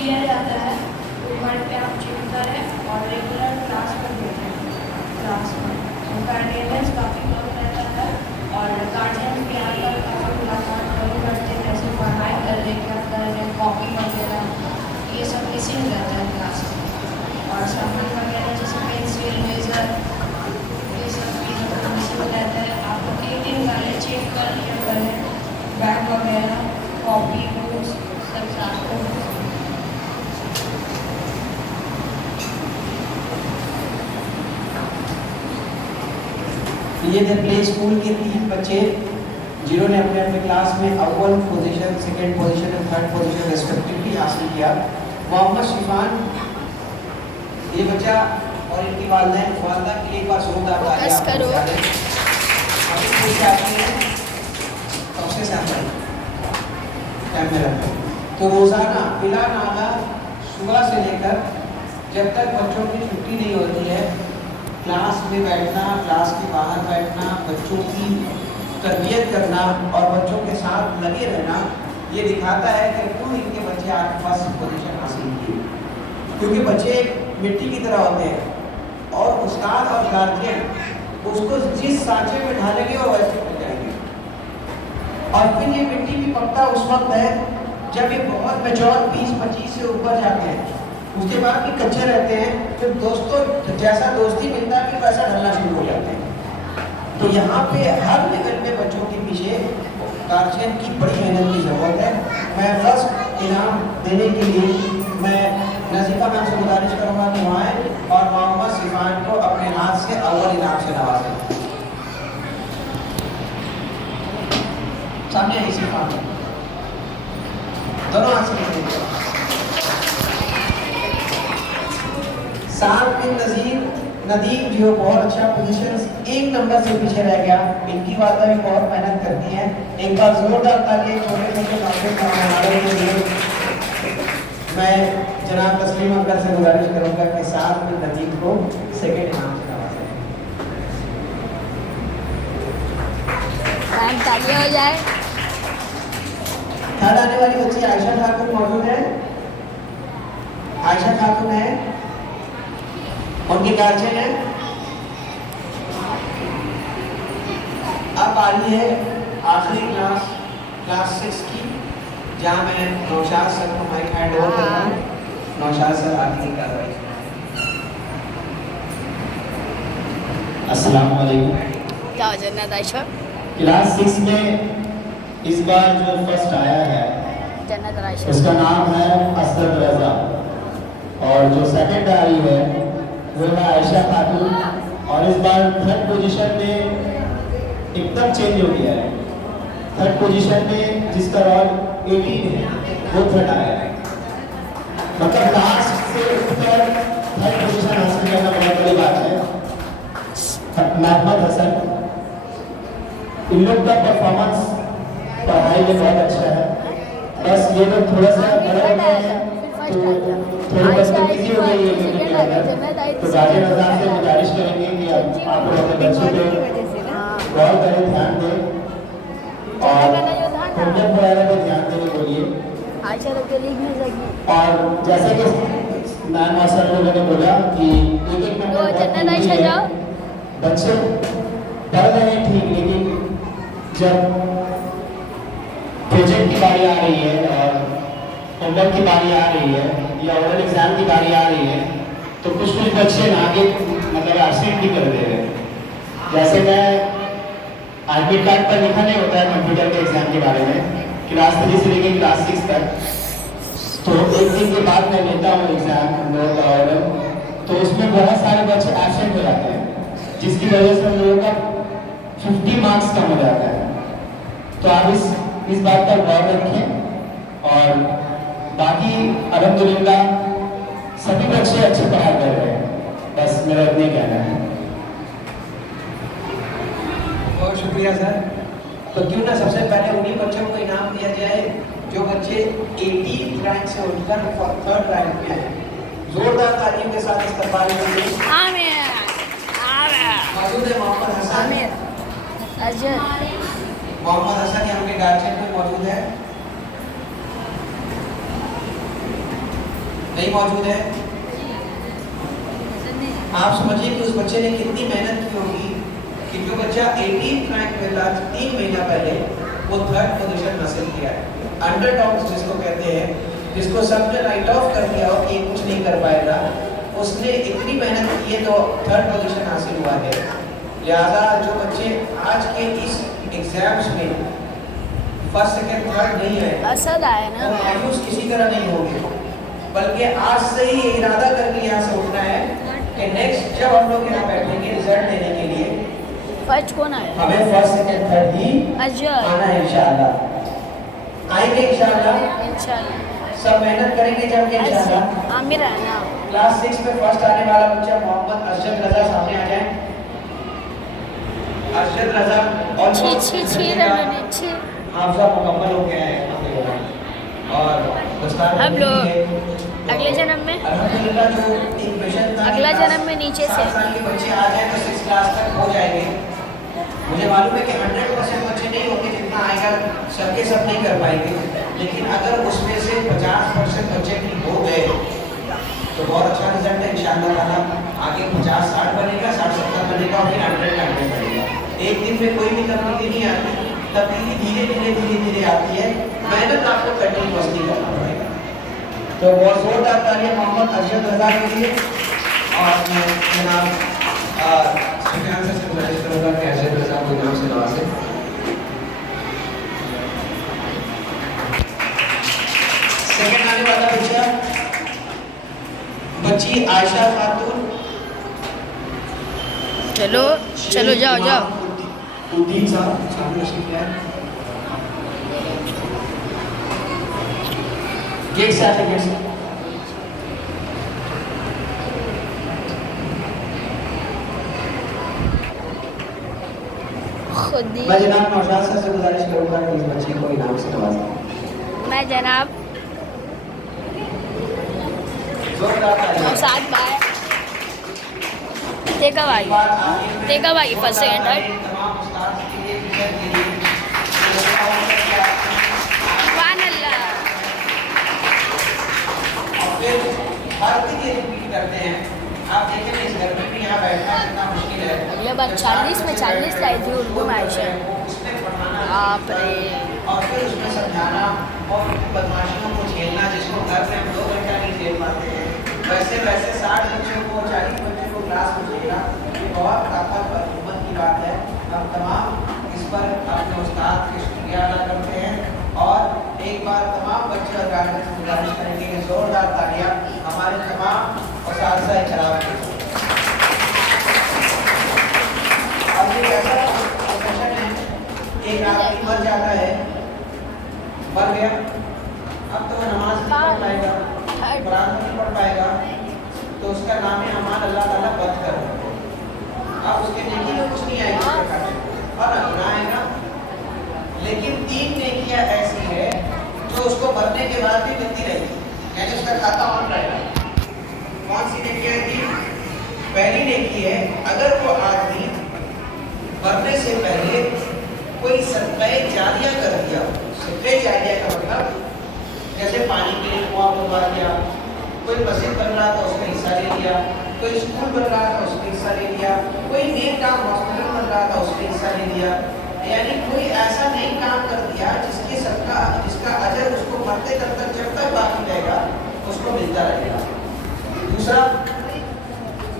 दिया जाता है वर्ड पे आप चेक करें और रेगुलर क्लास पर बैठें। क्लास में उनका अटेंडेंस काफ़ी कम रहता है और गार्जियन भी आकर काफ़ी मुलाकात नहीं करते, जैसे पढ़ाई कर रहे, क्या कर रहे, कॉपी वगैरह ये सब मिसिंग रहता है क्लास में। और सामान वगैरह जैसे पेंसिल, इरेज़र ये सब चीज़ों मिसिंग रहता है। आप लोग एक दिन पहले चेक कर लिया करें, बैग वगैरह, कॉपी, बुक्स सब साथ को। ये थे प्ले स्कूल के 3 बच्चे जिन्होंने अपने अपने क्लास में अव्वल पोजीशन, सेकंड पोजीशन और थर्ड पोजीशन रेस्पेक्टिवली हासिल किया। मोहम्मद शिफान ये बच्चा और इनकी वालदा के लिए एक बार शुरू तो रोज़ाना बिला नागा सुबह से लेकर जब तक बच्चों की छुट्टी नहीं होती है क्लास में बैठना, क्लास के बाहर बैठना, बच्चों की तरबियत करना और बच्चों के साथ लगे रहना, ये दिखाता है कि क्यों इनके बच्चे आज फर्स्ट पोजीशन हासिल किए। क्योंकि बच्चे मिट्टी की तरह होते हैं और उस्ताद और गार्जियन उसको जिस सांचे में ढालेंगे वो वैसे हो जाएंगे। और फिर ये मिट्टी भी पकता उस वक्त है जब ये बहुत मैच्योर 20-25 से ऊपर जाते हैं। उसके बाद भी कच्चे रहते हैं, फिर दोस्तों जैसा दोस्ती मिलता है फिर वैसा ढलना शुरू हो जाते हैं। तो यहाँ पे हर लेवल में बच्चों के पीछे गार्जियन की बड़ी मेहनत की ज़रूरत है। मैं फर्स्ट इनाम देने के लिए मैं नज़ीफ़ा मैम से गुजारिश करूँगा कि वहाँ आए और मोहम्मद शिफान को अपने हाथ से अव्वल इनाम से नवाजें। सामने आई शिफान, दोनों हाथ से लीजिए। साथ बिन नदीम जो बहुत अच्छा पोजीशन 1 नंबर से पीछे रह गया, इनकी वालदा भी बहुत मेहनत करती हैं। एक बार जोरदार ताली छोटे छोटे नौजवानों के लिए मैं जनाब तस्लीम अंकल से गुजारिश करूंगा कि साथ बिन नदीम को सेकंड इनाम से नवाजें। तालियां हो जाए। थर्ड आने वाली बच्ची आयशा ठाकुर मौजूद है। आयशा ठाकुर है, उनके गार्जियन है। अब आ रही है आखिरी क्लास 6 की, जहाँ मैं नौशाद सर को माइक हैंड ओवर कर रहा हूँ। नौशाद सर आखिरी कार्रवाई। अस्सलाम वालेकुम। जाओ जन्नत आयशा। क्लास 6 में इस बार जो फर्स्ट आया है जन्नत आयशा, उसका नाम है असद रजा, और जो सेकंड आ रही है वो है आयशा खातून। और इस बार थर्ड पोजीशन में एकदम चेंज हो गया है। थर्ड पोजीशन में जिसका रोल 18 है वो थर्ड आया है। मतलब लास्ट से ऊपर थर्ड पोजीशन हासिल करना बहुत बड़ी बात है। महमद हसन, इन लोग का परफॉर्मेंस पढ़ाई में बहुत अच्छा है। बस ये लोग थोड़ा सा बड़े हो गए हैं तो थोड़ी बदतमीजी हो गई है लेने के अंदर। तो गार्जियन हज़रात से गुजारिश करेंगे कि आप लोग अपने बच्चों पे गौर करें, ध्यान दें और प्रोजेक्ट वगैरह पे ध्यान देने को लिए। और जैसे कि मैम और सर लोगों ने बोला कि एक नंबर बच्चे पढ़ रहे हैं ठीक, लेकिन जब प्रोजेक्ट की बारी आ रही है और होमवर्क की बारी आ रही है या ओरल एग्जाम की बारी आ रही है तो कुछ बच्चे आगे मतलब एब्सेंट भी कर दे रहे हैं। जैसे मैं एडमिट कार्ड पर लिखा नहीं होता है कंप्यूटर के एग्जाम के बारे में, क्लास 3 से लेकर क्लास 6 तक तो एक दिन के बाद मैं लेता हूँ एग्जाम हम लोगों का ऑर्डर, तो उसमें बहुत सारे बच्चे एब्सेंट हो जाते हैं, जिसकी वजह से हम लोगों का 50 मार्क्स कम हो जाता है। तो आप इस बात पर गौर रखें। और बाकी अल्हम्दुलिल्लाह सभी बच्चे अच्छे पढ़ाई कर रहे हैं, बस मेरा इतना ही कहना है। बहुत शुक्रिया सर। तो क्यों ना सबसे पहले उन्हीं बच्चों को इनाम दिया जाए जो बच्चे 80 रैंक से उठकर 3rd रैंक में आए। जोरदार तालियों के साथ इस्तकबाल करेंगे। आमिर मौजूद है मोहम्मद हसन। अजय मोहम्मद हसन यहाँ के गार्जियन में मौजूद है? नहीं मौजूद है? आप समझिए कि उस बच्चे ने कितनी मेहनत की होगी कि जो बच्चा 18th रैंक में था 3 महीना पहले वो 3rd पोजीशन हासिल किया है। अंडरडॉग्स जिसको कहते हैं, जिसको सबने राइट ऑफ कर दिया हो कि कुछ नहीं कर पाएगा, उसने इतनी मेहनत की है तो 3rd पोजीशन हासिल हुआ है। लिहाजा जो बच्चे आज के इस एग्जाम्स में 1st, 2nd, 3rd नहीं आए, असद आए ना, तो मायूस किसी तरह नहीं होंगे, बल्कि आज से ही ये इरादा करके यहाँ से उठना है कि नेक्स्ट जब हम लोग यहाँ बैठेंगे रिजल्ट लेने के लिए, फर्स्ट कौन आए? हमें 1st, 2nd, 3rd ही अजय आना है इंशाअल्लाह। आएंगे इंशाअल्लाह, इंशाल्लाह। सब मेहनत करेंगे जब के इंशाअल्लाह। आमिर है ना, क्लास 6 में फर्स्ट आने वाला बच्चा मोहम्मद अरशद रजा सामने आ जाए। अरशद रजा और हाफजा मुकम्मल हो गया है और दस्तार हम लोग अगले जन्म में अल्हम्दुलिल्लाह जो एक मिशन था, अगला जन्म में नीचे से 7 साल के बच्चे आ जाए तो 6 क्लास तक हो जाएंगे। मुझे मालूम है कि 100% बच्चे नहीं होंगे, जितना आएगा सबके सब नहीं कर पाएंगे, लेकिन अगर उसमें से 50% बच्चे भी हो गए तो बहुत अच्छा रिजल्ट है इंशाअल्लाह ताला। आगे 50-60 बनेगा, 60-70 बनेगा और फिर 100 बनेगा। एक दिन में कोई भी तब्दीली नहीं आती, तब्दीली धीरे धीरे आती है। मेहनत आपको कंटिन्यूअसली करना पड़ेगा। तो बहुत जोरदार तालियां मोहम्मद अरशद रजा के लिए। और मैं जनाब सुफियान से गुजारिश करूँगा कि अरशद रजा को इनाम से नवाजें। सेकंड आने वाला बच्चा बच्ची आयशा खातून। चलो चलो जाओ जाओ। उद्दीन साहब सामने तशरीफ लाए। गेट से आते गेट से। खुद ही मैं जनाब नौशाद सर से गुजारिश करूंगा कि इस बच्ची को इनाम से नवाजें। मैं जनाब जोरदार तालियां। नौशाद भाई देखा भाई फर्स्ट सेकंड थर्ड तमाम उस्ताद के लिए टीचर के लिए सुभान अल्लाह। और फिर हर दिन ये रिपीट करते हैं। आप देखेंगे इस घर में भी यहाँ बैठना कितना मुश्किल है। ये बात 40 में 40 लाई थी उर्दू में आयशा। उसमें पढ़ाना बाप रे। और फिर उसमें समझाना और बदमाशियों को झेलना, जिसको घर में हम 2 घंटा नहीं झेल पाते हैं, वैसे 60 बच्चों को 40 बच्चों को क्लास में झेलना ये बहुत ताकत और हिम्मत की बात है। हम तमाम इस पर अपने उस्ताद के शुक्रिया अदा करते हैं और एक बार तमाम बच्चे और गार्जियन से गुजारिश करेंगे कि जोरदार तालियां हमारे तमाम उस्ताद इकराम के लिए। अब ये ऐसा प्रोफेशन है, एक आदमी मर जाता है, मर गया, अब तो वो नमाज नहीं पढ़ पाएगा, कुरान नहीं पढ़ पाएगा, तो उसका नाम है अमान अल्लाह ताला बद कर। अब उसके नेकी में कुछ नहीं आएगी उसके खाते और ना गुनाह आएगा। लेकिन 3 नेकियां ऐसी है जो उसको मरने के बाद भी मिलती रहेगी, यानी उसका खाता ऑन रहेगा। कौन सी नेकियां थी? पहली नेकी है, अगर वो आदमी मरने से पहले कोई सदक़े जारिया कर दिया। सदक़े जारिया का मतलब जैसे पानी के लिए कुआं बनवा दिया, कोई मस्जिद बन रहा था उसमें हिस्सा ले लिया, कोई स्कूल बन रहा था उसमें हिस्सा ले लिया, कोई नेक काम हॉस्पिटल बन रहा था उसमें हिस्सा ले लिया, यानी कोई ऐसा नेक काम कर दिया जिसका अजर उसको मरते तक जब तक बाकी रहेगा उसको मिलता रहेगा। दूसरा,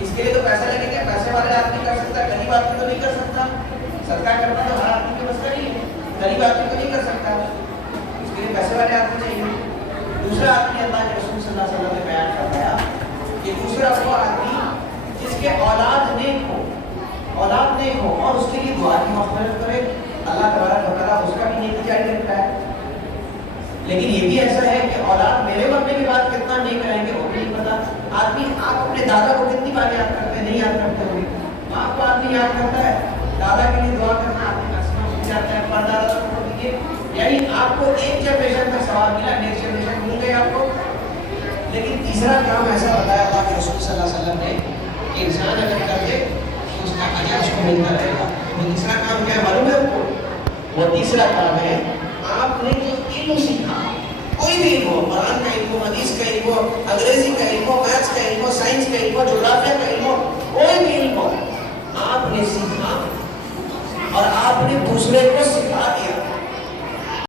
इसके लिए तो पैसा लगेगा, पैसे वाले आदमी कर सकता, गरीब आदमी तो नहीं कर सकता। सदका करना तो हर आदमी के बस का नहीं है, गरीब आदमी तो नहीं कर सकता, इसके लिए पैसे वाले आदमी चाहिए। दूसरा आदमी अल्लाह के रसूल सल्लल्लाहु अलैहि वसल्लम ने बयान फरमाया कि दूसरा वो आदमी जिसके औलाद नेक हो और उसके लिए दुआ की मग़फ़िरत करे, अल्लाह तबारक व तआला उसका भी नेकी जारी रखता है। लेकिन ये भी ऐसा है कि औलाद मेरे मरने के बाद कितना नेक रहेंगे वो भी नहीं पता। आदमी, आप अपने दादा को कितनी बार याद करते हैं? नहीं याद करते होंगे। माँ को आदमी याद करता है, दादा के लिए दुआ करना आदमी हंसना भूल जाता है, परदादा को छोड़ दीजिए। यानी आपको एक जनरेशन का सवाल मिला, नेक्स्ट जनरेशन मिल गए आपको। लेकिन तीसरा काम ऐसा बताया अल्लाह के रसूल सल्लल्लाहु अलैहि वसल्लम ने कि इंसान अगर कर दे तो उसका अजर उसको मिलता रहेगा। वो तीसरा काम क्या है मालूम है आपको? वो तीसरा काम है, आपने जो इल्म सीखा, कोई भी इल्म हो, कुरान का इल्म हो, हदीस का इल्म हो, अंग्रेजी का इल्म हो, मैथ्स का इल्म हो, साइंस का इल्म हो, ज्योग्राफिया का इल्म हो, कोई भी इल्म हो, आपने सीखा और आपने दूसरे को